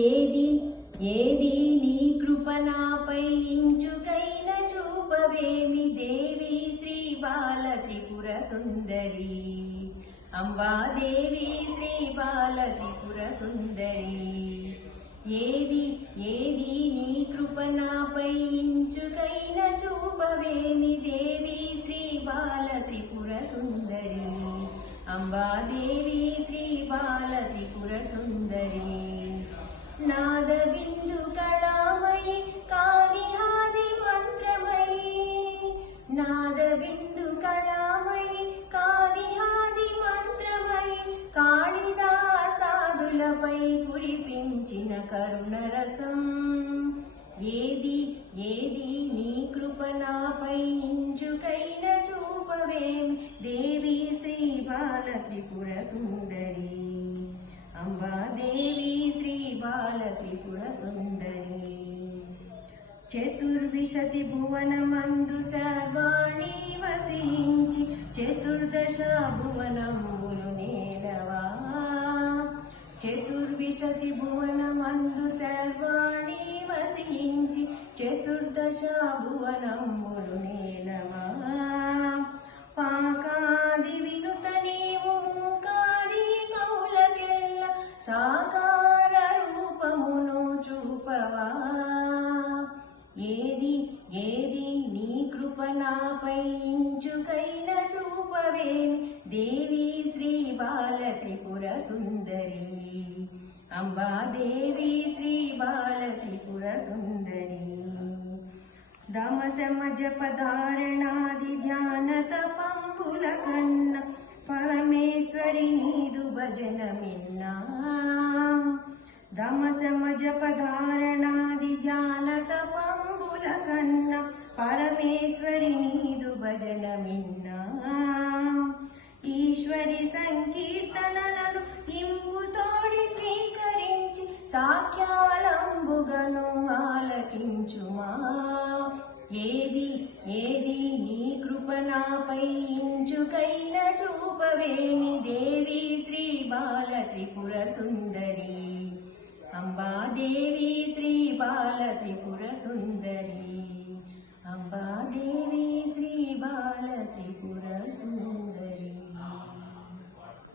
ఏది ఏది నీ కృప నాపై ఇంచుకైన చూపవేమి దేవి శ్రీ బాల త్రిపుర సుందరి అంబాదేవి శ్రీ బాల త్రిపుర సుందరి ఏది ఏది నీ కృప నాపై ఇంచుకైన చూపవేమి దేవి శ్రీ బాల త్రిపుర సుందరి అంబాదేవి శ్రీ బాల త్రిపుర సుందరి నాద బిందు కళామయి కాదిహాది మంత్రమయి నాద బిందు కళామయి కాదిహాది మంత్రమయి కాళిదాసాదులపై కురిపించిన కరుణరసం ఏది ఏది నీ కృప నాపై ఇంచుకైన చూపవేమి దేవి శ్రీ బాల త్రిపుర సుందరి అంబాదేవి శ్రీ బాల త్రిపుర సుందరి చతుర్విశతి భువనమందు సర్వాణి వసించి చతుర్దశ భువనములు నేలవా చతుర్విశతి భువనమందు సర్వాణి వసించి చతుర్దశ భువనములు నేలవా పాకాది వినుత నీవు మూకాది కౌలకెల్ల సాకార రూపమును చూపవా ఏది ఏది నీ కృప నాపై ఇంచుకైన చూపవేమి దేవి శ్రీ బాల త్రిపుర సుందరి అంబాదేవి శ్రీ బాల త్రిపుర సుందరి దమ శమ జపధారణాది ధ్యాన తపంబుల కన్న పరమేశ్వరి నీదు భజన మిన్నా దమ శమ జపధారణాది ధ్యాన తపంబుల కన్న పరమేశ్వరి నీదు భజన మిన్నా ఈశ్వరి సంకీర్తనలను ఇంపుతోడి స్వీకరించి సాఖ్యాలంబుగను ఆలకించుమా ఏది ఏది నీ కృప నాపై ఇంచుకైన చూపవేమి దేవి శ్రీ బాల త్రిపుర సుందరి అంబాదేవి శ్రీ బాల త్రిపుర సుందరి అంబాదేవి శ్రీ బాల త్రిపుర సుందరి.